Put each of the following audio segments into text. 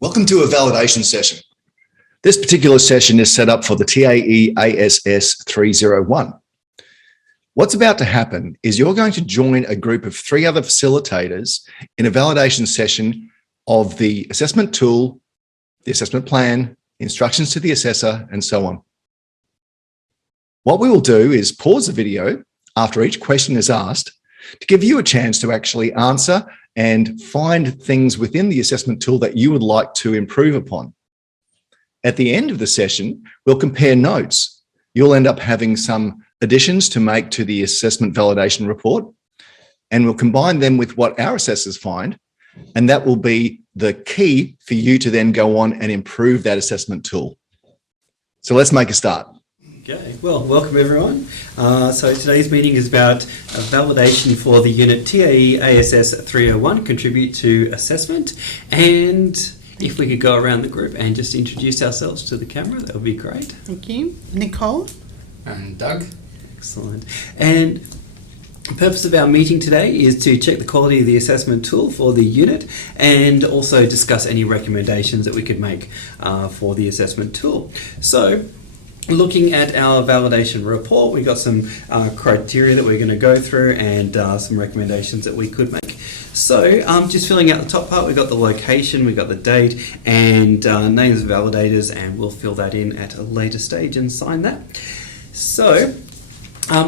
Welcome to a validation session. This particular session is set up for the TAEASS301. What's about to happen is you're going to join a group of 3 other facilitators in a validation session of the assessment tool, the assessment plan, instructions to the assessor, and so on. What we will do is pause the video after each question is asked to give you a chance to actually answer and find things within the assessment tool that you would like to improve upon. At the end of the session, we'll compare notes. You'll end up having some additions to make to the assessment validation report, and we'll combine them with what our assessors find, and that will be the key for you to then go on and improve that assessment tool. So let's make a start. Okay, well, welcome everyone. So today's meeting is about validation for the unit TAEASS301, Contribute to Assessment. And if we could go around the group and just introduce ourselves to the camera, that would be great. Thank you. Nicole. And Doug. Excellent. And the purpose of our meeting today is to check the quality of the assessment tool for the unit and also discuss any recommendations that we could make for the assessment tool. So, looking at our validation report, we've got some criteria that we're going to go through and some recommendations that we could make. So just filling out the top part, we've got the location, we've got the date and names of validators, and we'll fill that in at a later stage and sign that. So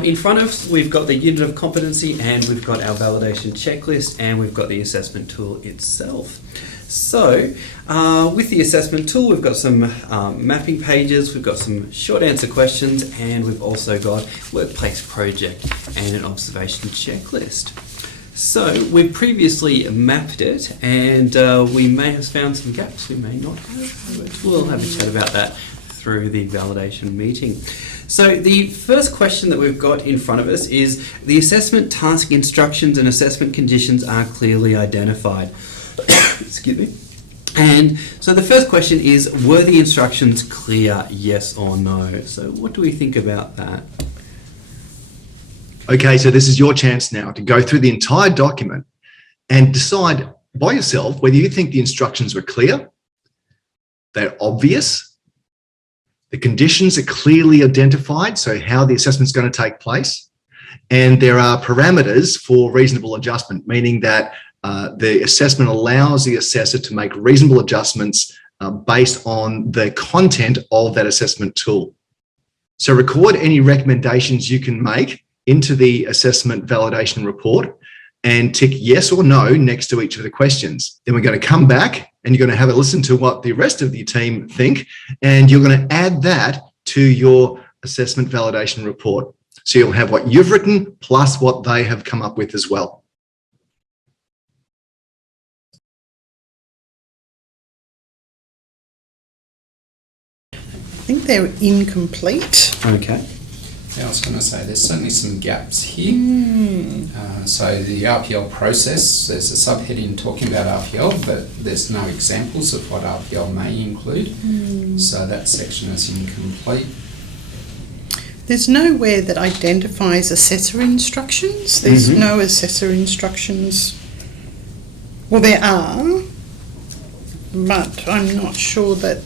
in front of us, we've got the unit of competency and we've got our validation checklist and we've got the assessment tool itself. So, with the assessment tool, we've got some mapping pages, we've got some short answer questions, and we've also got workplace project and an observation checklist. So, we've previously mapped it, and we may have found some gaps, we may not have, but we'll have a chat about that through the validation meeting. So the first question that we've got in front of us is, the assessment task instructions and assessment conditions are clearly identified. Excuse me. And so the first question is, were the instructions clear, yes or no? So what do we think about that? Okay, so this is your chance now to go through the entire document and decide by yourself whether you think the instructions were clear, they're obvious, the conditions are clearly identified, so how the assessment's going to take place, and there are parameters for reasonable adjustment, meaning that the assessment allows the assessor to make reasonable adjustments based on the content of that assessment tool. So record any recommendations you can make into the assessment validation report and tick yes or no next to each of the questions. Then we're going to come back and you're going to have a listen to what the rest of the team think, and you're going to add that to your assessment validation report. So you'll have what you've written plus what they have come up with as well. I think they're incomplete. Okay. Yeah, I was going to say there's certainly some gaps here. So the RPL process, there's a subheading talking about RPL, but there's no examples of what RPL may include. So that section is incomplete. There's nowhere that identifies assessor instructions. There's no assessor instructions. Well, there are, but I'm not sure that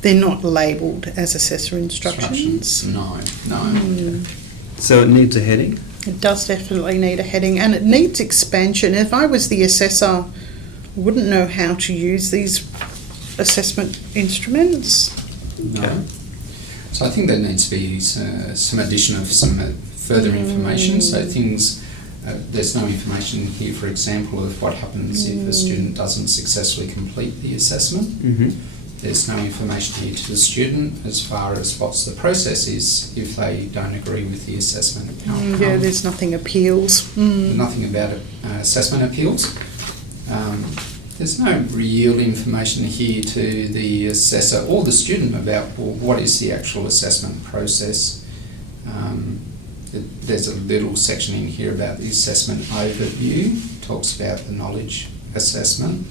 they're not labelled as assessor instructions. No. So it needs a heading? It does definitely need a heading, and it needs expansion. If I was the assessor, I wouldn't know how to use these assessment instruments. No. So I think there needs to be some addition of some further information. So things, there's no information here, for example, of what happens if a student doesn't successfully complete the assessment. There's no information here to the student as far as what's the process is if they don't agree with the assessment outcome. Yeah, there's nothing appeals. Nothing about assessment appeals. There's no real information here to the assessor or the student about, well, what is the actual assessment process. There's a little section in here about the assessment overview, talks about the knowledge assessment,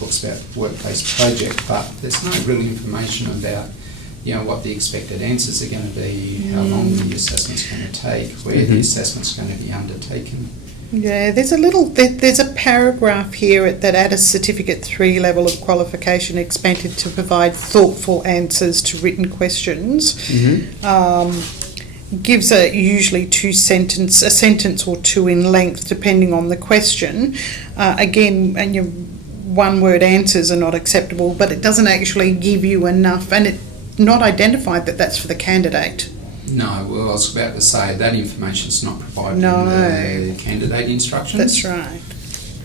talks about workplace project, but there's no real information about, what the expected answers are going to be, how long the assessment's going to take, where the assessment's going to be undertaken. Yeah, there's a paragraph here that at a Certificate 3 level of qualification expected to provide thoughtful answers to written questions. Gives usually a sentence or two in length depending on the question. Again, and your one-word answers are not acceptable, but it doesn't actually give you enough, and it's not identified that that's for the candidate. No, well, I was about to say that information's not provided No. in the candidate instructions. That's right.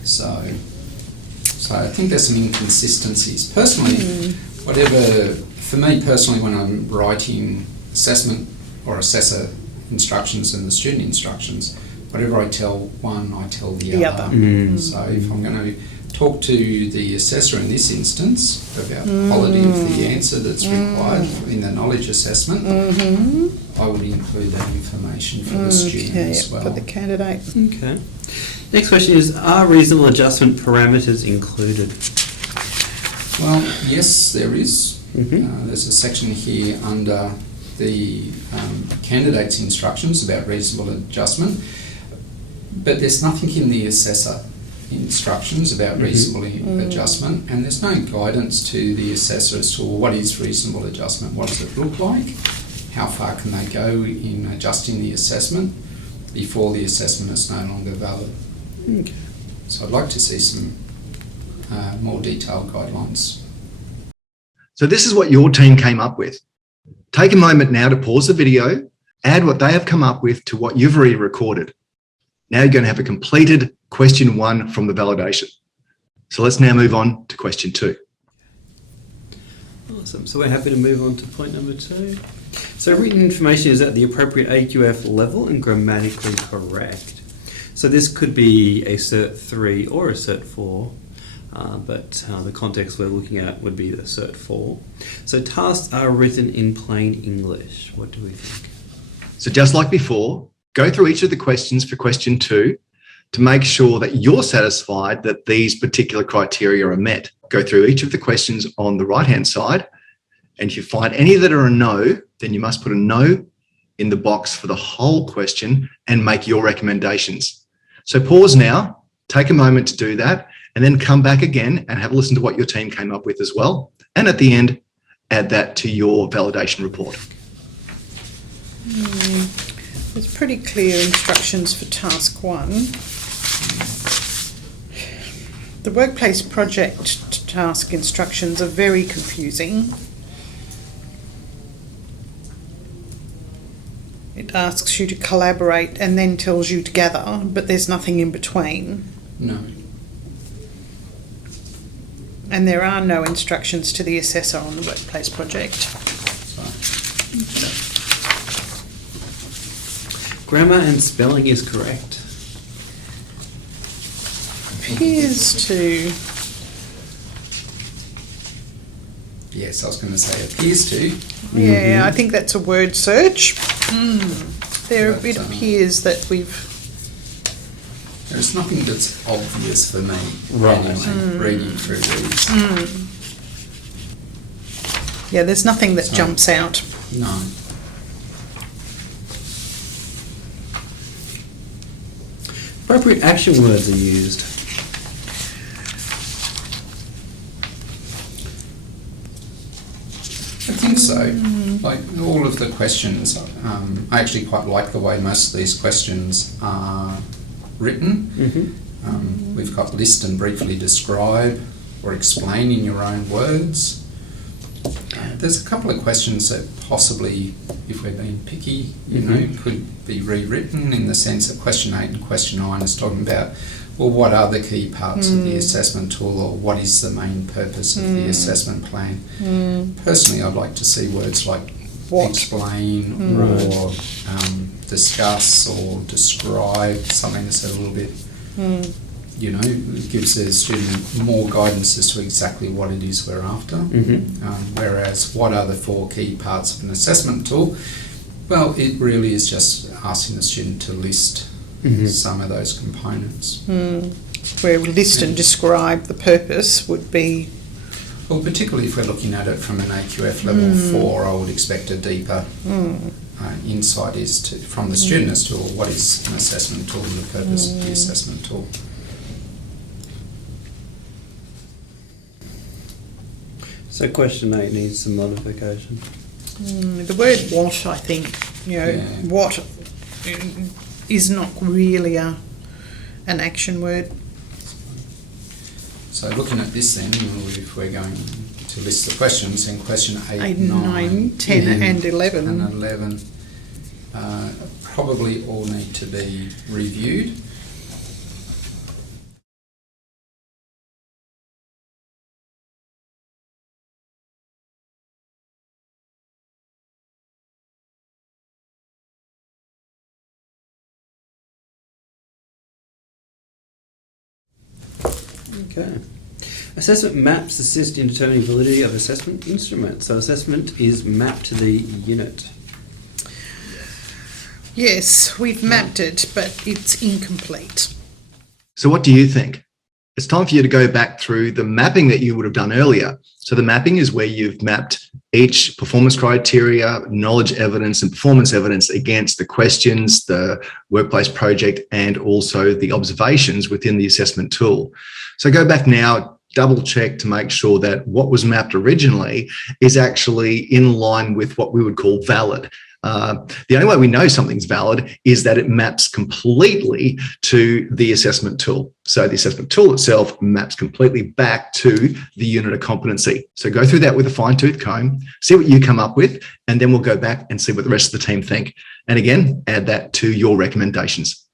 So I think there's some inconsistencies. Personally, for me personally, when I'm writing assessment or assessor instructions and the student instructions, whatever I tell one, I tell the other. So if I'm going to talk to the assessor in this instance about the quality of the answer that's required in the knowledge assessment, I would include that information for the student as well. For the candidate. Okay. Next question is, are reasonable adjustment parameters included? Well, yes, there is. There's a section here under the candidate's instructions about reasonable adjustment, but there's nothing in the assessor instructions about reasonable adjustment, and there's no guidance to the assessor as to what is reasonable adjustment, what does it look like, how far can they go in adjusting the assessment before the assessment is no longer valid. Okay. So I'd like to see some more detailed guidelines. So this is what your team came up with. Take a moment now to pause the video, add what they have come up with to what you've already recorded. Now you're going to have a completed question 1 from the validation. So let's now move on to question 2. Awesome. So we're happy to move on to point number 2. So written information is at the appropriate AQF level and grammatically correct. So this could be a Cert 3 or a Cert 4, but the context we're looking at would be the Cert 4. So tasks are written in plain English. What do we think? So just like before, go through each of the questions for question 2 to make sure that you're satisfied that these particular criteria are met. Go through each of the questions on the right-hand side, and if you find any that are a no, then you must put a no in the box for the whole question and make your recommendations. So pause now, take a moment to do that, and then come back again and have a listen to what your team came up with as well. And at the end, add that to your validation report. There's pretty clear instructions for task 1. The workplace project task instructions are very confusing. It asks you to collaborate and then tells you to gather, but there's nothing in between. No. And there are no instructions to the assessor on the workplace project. Grammar and spelling is correct. Appears to. Yes, I was going to say appears to. Yeah, I think that's a word search. It But, appears that we've. There's nothing that's obvious for me. Right. Anyway, reading through these. Yeah, there's nothing that So- jumps out. No. Appropriate action words are used. I think so. Like all of the questions, I actually quite like the way most of these questions are written. We've got list and briefly describe or explain in your own words. There's a couple of questions that possibly, if we're being picky, you know, could be rewritten in the sense that question 8 and question 9 is talking about, well, what are the key parts of the assessment tool, or what is the main purpose of the assessment plan? Personally, I'd like to see words like What? explain or discuss or describe, something that's a little bit, you know, it gives the student more guidance as to exactly what it is we're after. Whereas, what are the 4 key parts of an assessment tool? Well, it really is just asking the student to list some of those components. Where list and describe the purpose would be. Well, particularly if we're looking at it from an AQF level 4, I would expect a deeper insight is from the student as to what is an assessment tool and the purpose of the assessment tool. So question 8 needs some modification. The word "what," I think, what is not really an action word. So looking at this then, if we're going to list the questions, then question 8, 9, 10 and 11. And 11 probably all need to be reviewed. Okay. Assessment maps assist in determining validity of assessment instruments. So assessment is mapped to the unit. Yes, we've mapped it, but it's incomplete. So what do you think? It's time for you to go back through the mapping that you would have done earlier. So the mapping is where you've mapped each performance criteria, knowledge evidence and performance evidence against the questions, the workplace project, and also the observations within the assessment tool. So go back now, double check to make sure that what was mapped originally is actually in line with what we would call valid. The only way we know something's valid is that it maps completely to the assessment tool. So the assessment tool itself maps completely back to the unit of competency. So go through that with a fine-tooth comb, see what you come up with, and then we'll go back and see what the rest of the team think. And again, add that to your recommendations.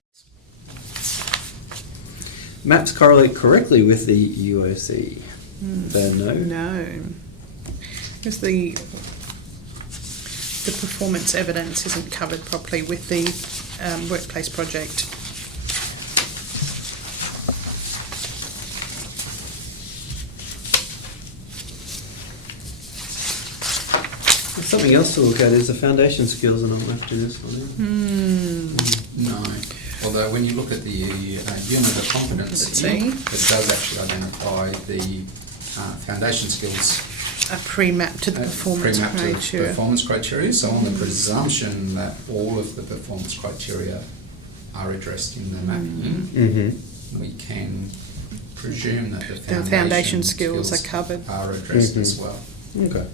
Maps correlate correctly with the UOC. No. No. Because the performance evidence isn't covered properly with the workplace project. Something else to look at is the foundation skills are not left in this one. No. Although when you look at the unit of competency, it does actually identify the foundation skills A pre-map to the performance criteria. Performance criteria. So on the presumption that all of the performance criteria are addressed in the mapping, we can presume that the foundation skills are covered, are addressed as well. Okay.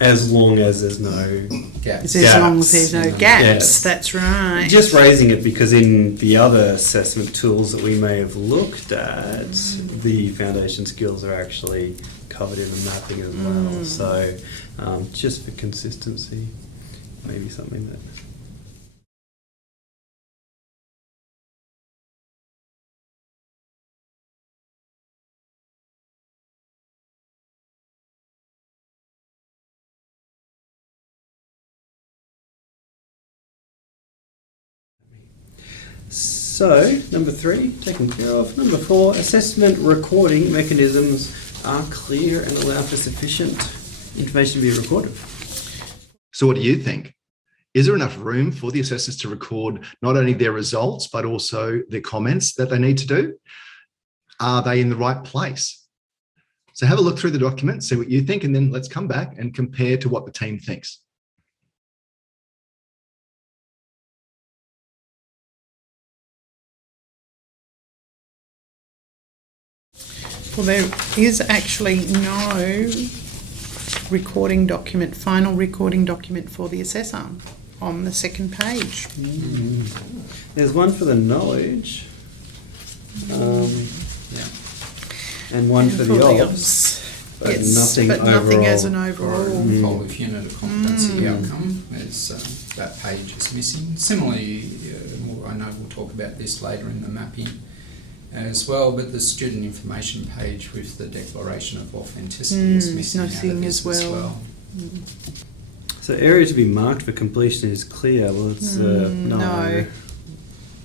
As long as there's no gaps. As long as there's no gaps, Yes. that's right. Just raising it because in the other assessment tools that we may have looked at, the foundation skills are actually covered in the mapping as well. So just for consistency, maybe something that... So, number 3, taken care of. Number 4, assessment recording mechanisms are clear and allow for sufficient information to be recorded. So what do you think? Is there enough room for the assessors to record not only their results, but also their comments that they need to do? Are they in the right place? So have a look through the document, see what you think, and then let's come back and compare to what the team thinks. Well, there is actually no recording document, final recording document for the assessor on the second page. There's one for the knowledge, and one for the odds, but yes, nothing but overall. nothing as an overall. Whole of unit of competency outcome, there's that page is missing. Similarly, I know we'll talk about this later in the mapping as well, but the student information page with the declaration of authenticity is missing nothing out of this as well. So area to be marked for completion is clear. Well, it's no.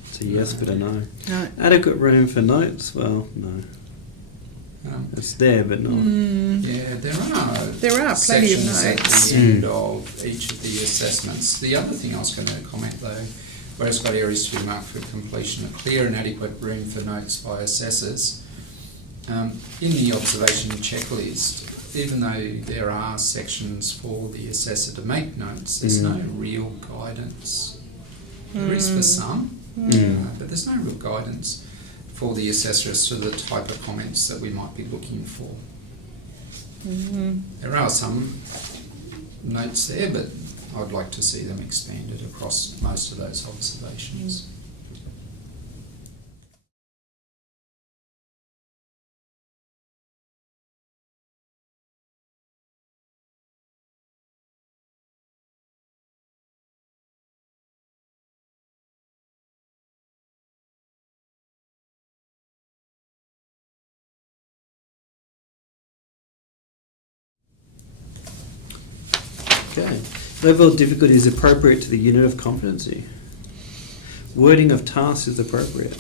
It's a yes, but a no. No. Adequate room for notes? Well, no. It's there, but not. Yeah, there are plenty of sections notes. at the end of each of the assessments. The other thing I was going to comment though, where it's got areas to be marked for completion, a clear and adequate room for notes by assessors. In the observation checklist, even though there are sections for the assessor to make notes, there's no real guidance. There is for some, but there's no real guidance for the assessor as to the type of comments that we might be looking for. There are some notes there, but I'd like to see them expanded across most of those observations. Okay. Level of difficulty is appropriate to the unit of competency. Wording of tasks is appropriate.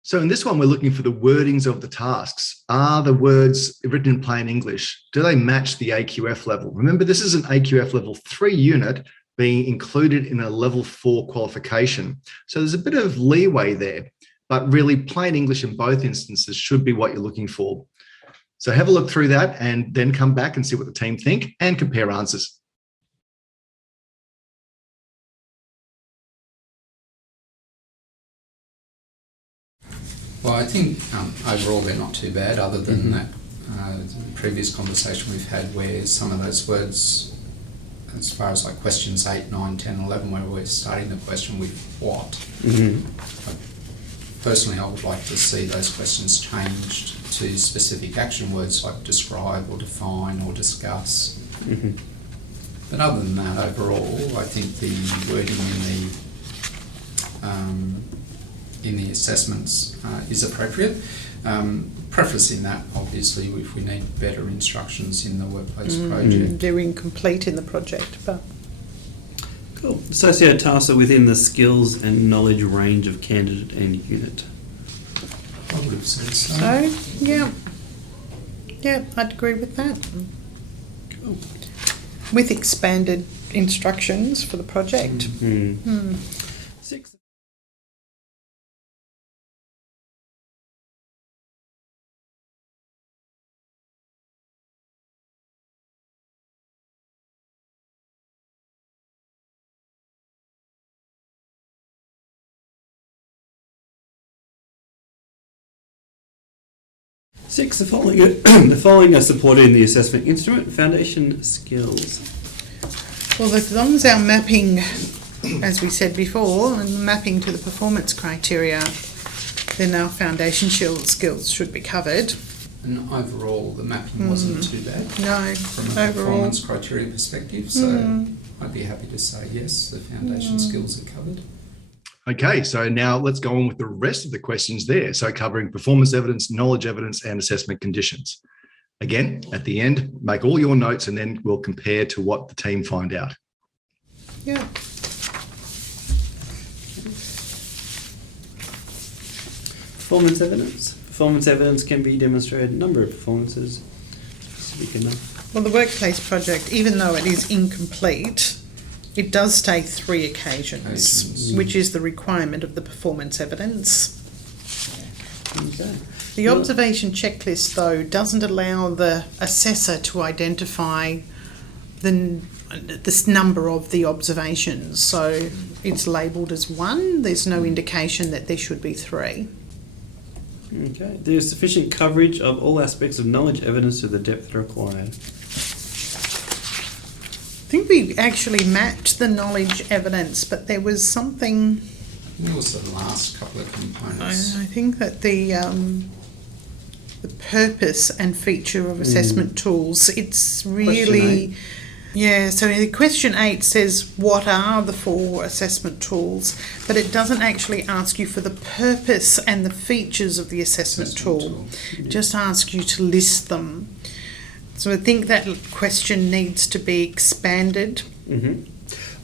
So in this one, we're looking for the wordings of the tasks. Are the words written in plain English? Do they match the AQF level? Remember, this is an AQF level 3 unit being included in a level 4 qualification. So there's a bit of leeway there, but really plain English in both instances should be what you're looking for. So have a look through that and then come back and see what the team think and compare answers. Well, I think overall they're not too bad, other than that previous conversation we've had where some of those words, as far as like questions 8, 9, 10, 11, where we're starting the question with what. Personally, I would like to see those questions changed to specific action words like describe or define or discuss. But other than that, overall, I think the wording in the assessments is appropriate. Prefacing that, obviously, if we need better instructions in the workplace project. They're incomplete in the project, but... Cool. Associated tasks are within the skills and knowledge range of candidate and unit. I would have said so. So, yeah. Yeah, I'd agree with that. Cool. With expanded instructions for the project. 6. Six, the following are supported in the assessment instrument, foundation skills. Well, as long as our mapping, as we said before, and mapping to the performance criteria, then our foundation skills should be covered. And overall, the mapping wasn't too bad. No, from a overall. performance criteria perspective, so I'd be happy to say yes, the foundation skills are covered. Okay, so now let's go on with the rest of the questions there. So covering performance evidence, knowledge evidence, and assessment conditions. Again, at the end, make all your notes and then we'll compare to what the team find out. Yeah. Performance evidence. Performance evidence can be demonstrated in a number of performances. Specific enough. Well, the workplace project, even though it is incomplete, it does state 3 occasions, which is the requirement of the performance evidence. Okay. The observation checklist, though, doesn't allow the assessor to identify this number of the observations. So it's labelled as 1. There's no indication that there should be 3. Okay. There is sufficient coverage of all aspects of knowledge evidence to the depth required. I think we actually matched the knowledge evidence, but there was something... That was the last couple of components. I think that the purpose and feature of assessment tools, it's really... Yeah, so the question 8 says, what are the 4 assessment tools? But it doesn't actually ask you for the purpose and the features of the assessment tool. It just asks you to list them. So I think that question needs to be expanded.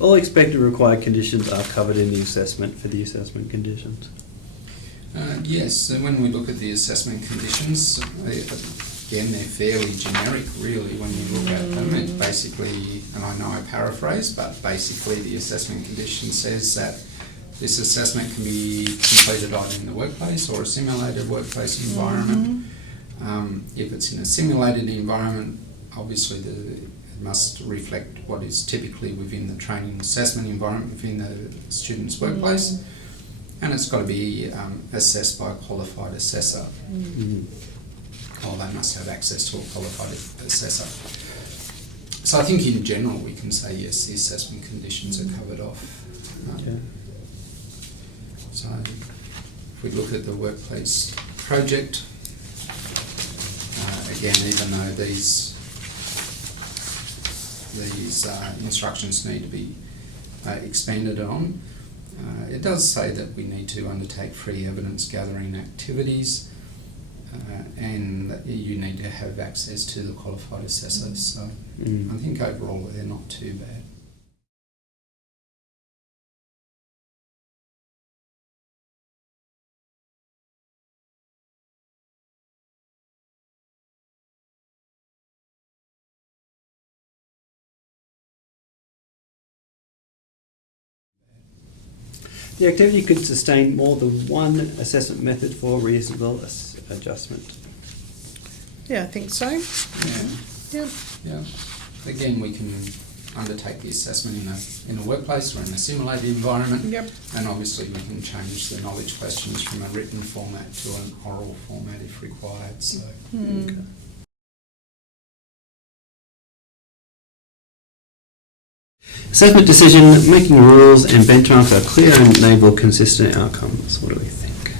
All expected required conditions are covered in the assessment for the assessment conditions. Yes, so when we look at the assessment conditions, again, they're fairly generic, really, when you look at them. It basically, and I know I paraphrase, but basically the assessment condition says that this assessment can be completed either in the workplace or a simulated workplace environment. If it's in a simulated environment, obviously it must reflect what is typically within the training assessment environment within the student's workplace, and it's got to be assessed by a qualified assessor. Or they must have access to a qualified assessor. So I think in general we can say yes, the assessment conditions are covered off. So if we look at the workplace project, again, even though these instructions need to be expanded on, it does say that we need to undertake free evidence gathering activities, and that you need to have access to the qualified assessors. So I think overall they're not too bad. The activity could sustain more than one assessment method for reasonable adjustment. Yeah, I think so. Yeah. Yep. Yeah. Again, we can undertake the assessment in a workplace or in a simulated environment. Yep. And obviously we can change the knowledge questions from a written format to an oral format if required. So. Okay. Assessment decision-making rules and benchmarks are clear and enable consistent outcomes. What do we think?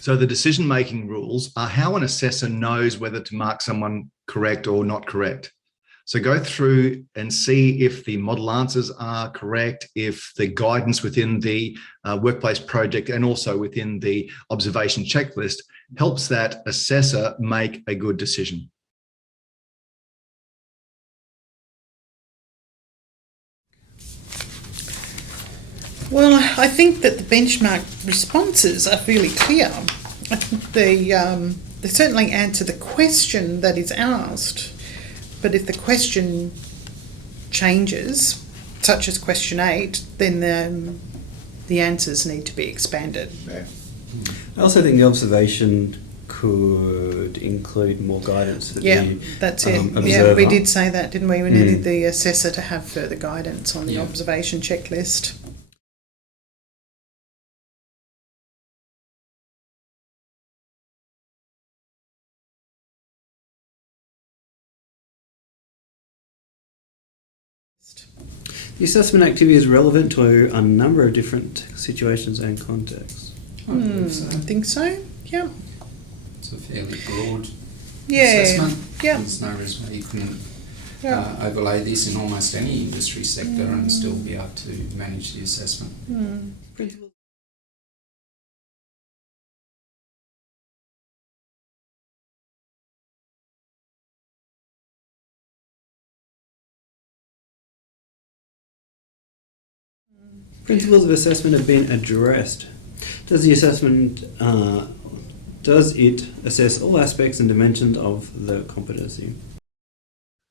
So the decision-making rules are how an assessor knows whether to mark someone correct or not correct. So go through and see if the model answers are correct, if the guidance within the workplace project and also within the observation checklist helps that assessor make a good decision. Well, I think that the benchmark responses are fairly clear. I think they certainly answer the question that is asked, but if the question changes, such as question 8, then the answers need to be expanded. I also think the observation could include more guidance for that's it. observer. Yeah, we did say that, didn't we? We needed the assessor to have further guidance on the observation checklist. The assessment activity is relevant to a number of different situations and contexts. I think so. Yeah. It's a fairly broad Yeah. assessment. Yeah. There's no reason why you couldn't overlay this in almost any industry sector and still be able to manage the assessment. Principles of assessment have been addressed. Does the assessment, does it assess all aspects and dimensions of the competency?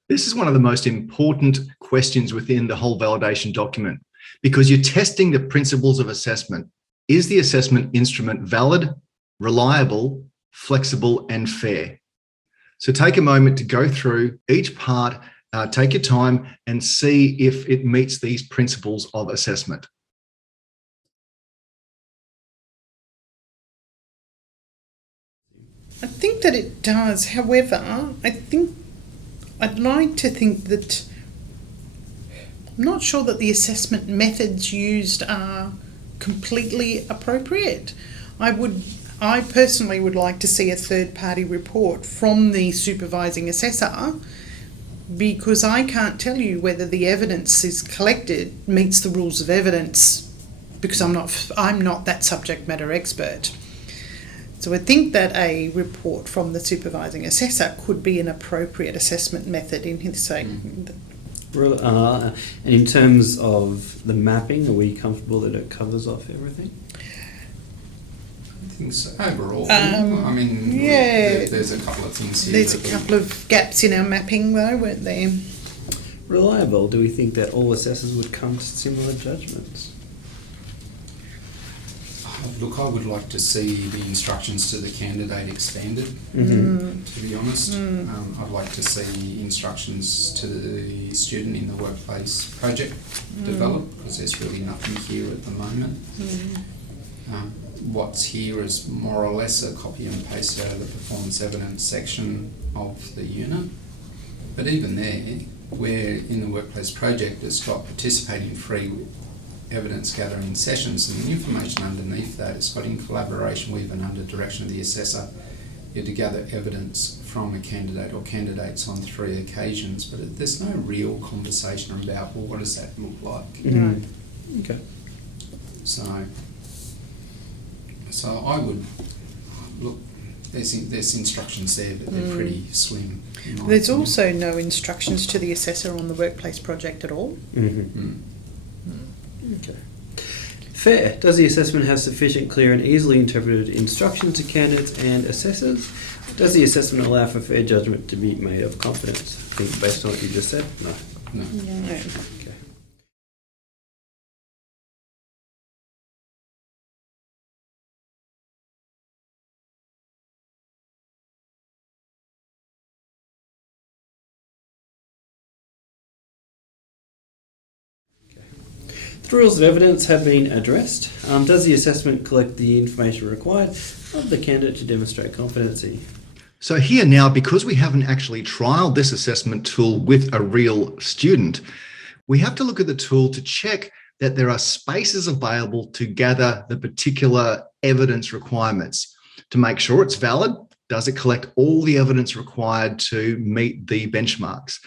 This is one of the most important questions within the whole validation document because you're testing the principles of assessment. Is the assessment instrument valid, reliable, flexible, and fair? So take a moment to go through each part, take your time and see if it meets these principles of assessment. I think that it does. However, I'd like to think that I'm not sure that the assessment methods used are completely appropriate. I personally would like to see a third-party report from the supervising assessor because I can't tell you whether the evidence is collected meets the rules of evidence because I'm not that subject matter expert. So I think that a report from the supervising assessor could be an appropriate assessment method in his saying. And in terms of the mapping, are we comfortable that it covers off everything? I think so. Overall, I mean, there's a couple of things here. There's a couple of gaps in our mapping though, weren't there? Reliable, do we think that all assessors would come to similar judgments? Look, I would like to see the instructions to the candidate expanded, to be honest. I'd like to see instructions to the student in the workplace project developed, because there's really nothing here at the moment. What's here is more or less a copy and paste out of the performance evidence section of the unit. But even there, where in the workplace project it's got participating free evidence gathering sessions, and the information underneath that it's got in collaboration with and under direction of the assessor, you're to gather evidence from a candidate or candidates on 3 occasions, but there's no real conversation about, well, what does that look like? Okay. So I would look. There's instructions there, but they're pretty slim. There's also no instructions to the assessor on the workplace project at all. Okay. Fair. Does the assessment have sufficient, clear and easily interpreted instructions to candidates and assessors? Does the assessment allow for fair judgment to be made of confidence? I think based on what you just said, no. No. Okay. The rules of evidence have been addressed. Does the assessment collect the information required of the candidate to demonstrate competency? So here now, because we haven't actually trialled this assessment tool with a real student, we have to look at the tool to check that there are spaces available to gather the particular evidence requirements, to make sure it's valid. Does it collect all the evidence required to meet the benchmarks?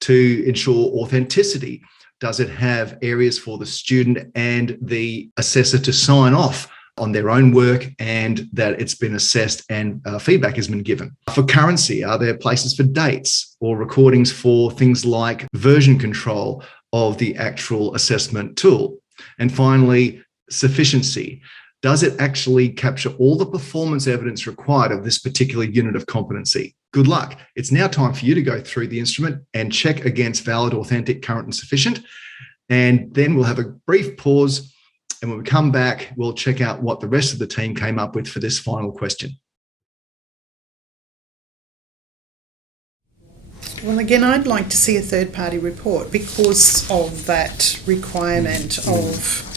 To ensure authenticity, does it have areas for the student and the assessor to sign off on their own work and that it's been assessed and feedback has been given? For currency, are there places for dates or recordings for things like version control of the actual assessment tool? And finally, sufficiency. Does it actually capture all the performance evidence required of this particular unit of competency? Good luck. It's now time for you to go through the instrument and check against valid, authentic, current, and sufficient. And then we'll have a brief pause. And when we come back, we'll check out what the rest of the team came up with for this final question. Well, again, I'd like to see a third-party report because of that requirement of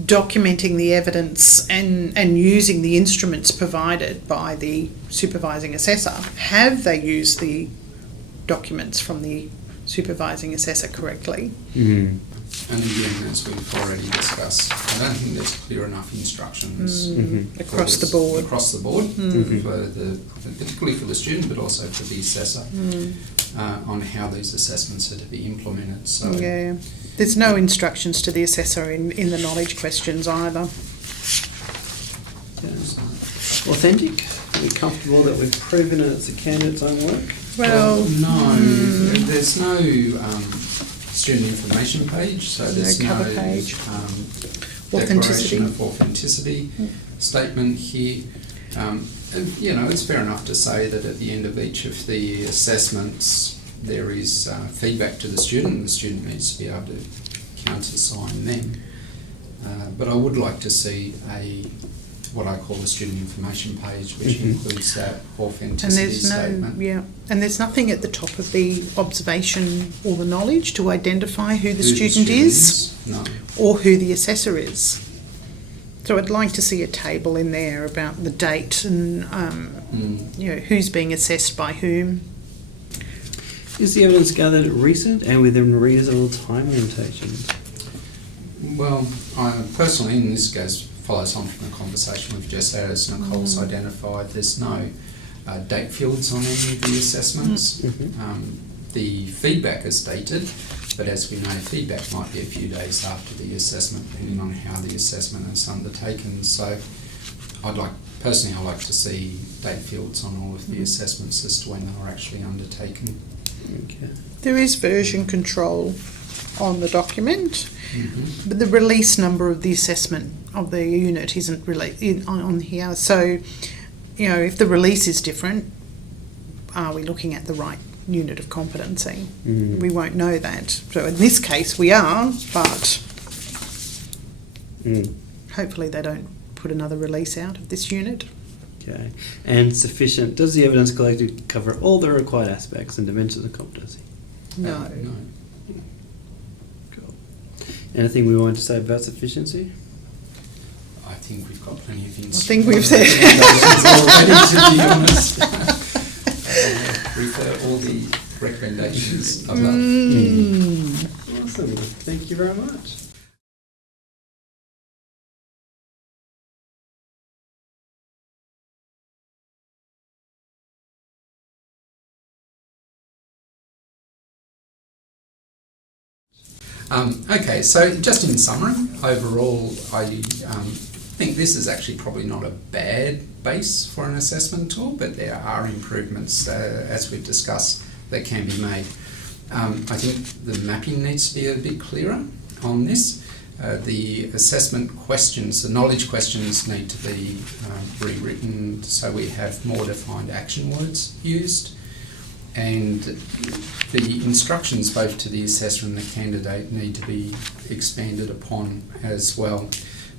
documenting the evidence and using the instruments provided by the supervising assessor. Have they used the documents from the supervising assessor correctly? And again, as we've already discussed, I don't think there's clear enough instructions Across the board, particularly for the student, but also for the assessor, on how these assessments are to be implemented. So yeah, there's no instructions to the assessor in the knowledge questions either. Authentic? Are we comfortable that we've proven it's a candidate's own work? Well, no, there's no student information page, so there's no cover page. Declaration of authenticity statement here. It's fair enough to say that at the end of each of the assessments there is feedback to the student, and the student needs to be able to countersign them. But I would like to see what I call a student information page, which includes that authenticity statement. And there's nothing at the top of the observation or the knowledge to identify who the student is, or who the assessor is. So I'd like to see a table in there about the date and who's being assessed by whom. Is the evidence gathered recent and within reasonable time limitations? Well, personally, in this case, follows on from the conversation we've just had, as Nicole's identified, there's no date fields on any of the assessments. The feedback is dated, but as we know, feedback might be a few days after the assessment, depending on how the assessment is undertaken. So I'd like to see date fields on all of the assessments as to when they were actually undertaken. Okay. There is version control on the document, but the release number of the assessment of the unit isn't really on here. So, if the release is different, are we looking at the right unit of competency? We won't know that. So in this case we are, but hopefully they don't put another release out of this unit. Okay. And sufficient. Does the evidence collected cover all the required aspects and dimensions of competency? No. No. Cool. Anything we want to say about sufficiency? I think we've got plenty of things. I think we've said already, to be honest. Refer all the recommendations above. Awesome. Thank you very much. Okay, so just in summary, overall, I think this is actually probably not a bad base for an assessment tool, but there are improvements, as we've discussed, that can be made. I think the mapping needs to be a bit clearer on this. The assessment questions, the knowledge questions need to be rewritten so we have more defined action words used. And the instructions both to the assessor and the candidate need to be expanded upon as well.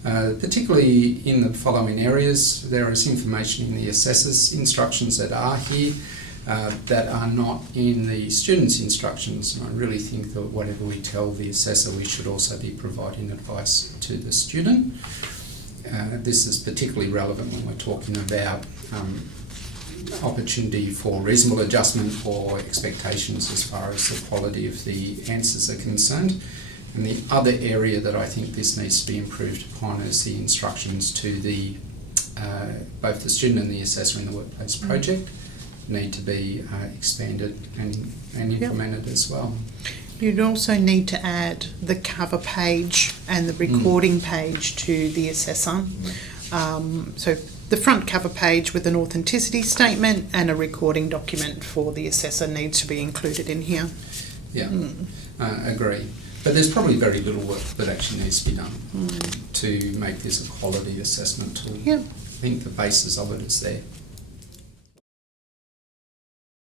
Particularly in the following areas, there is information in the assessor's instructions that are here that are not in the student's instructions. And I really think that whatever we tell the assessor, we should also be providing advice to the student. This is particularly relevant when we're talking about opportunity for reasonable adjustment or expectations as far as the quality of the answers are concerned. And the other area that I think this needs to be improved upon is the instructions to the both the student and the assessor in the workplace project need to be expanded and implemented as well. You'd also need to add the cover page and the recording page to the assessor. So the front cover page with an authenticity statement and a recording document for the assessor needs to be included in here. Yeah, agree. But there's probably very little work that actually needs to be done to make this a quality assessment tool. Yeah. I think the basis of it is there.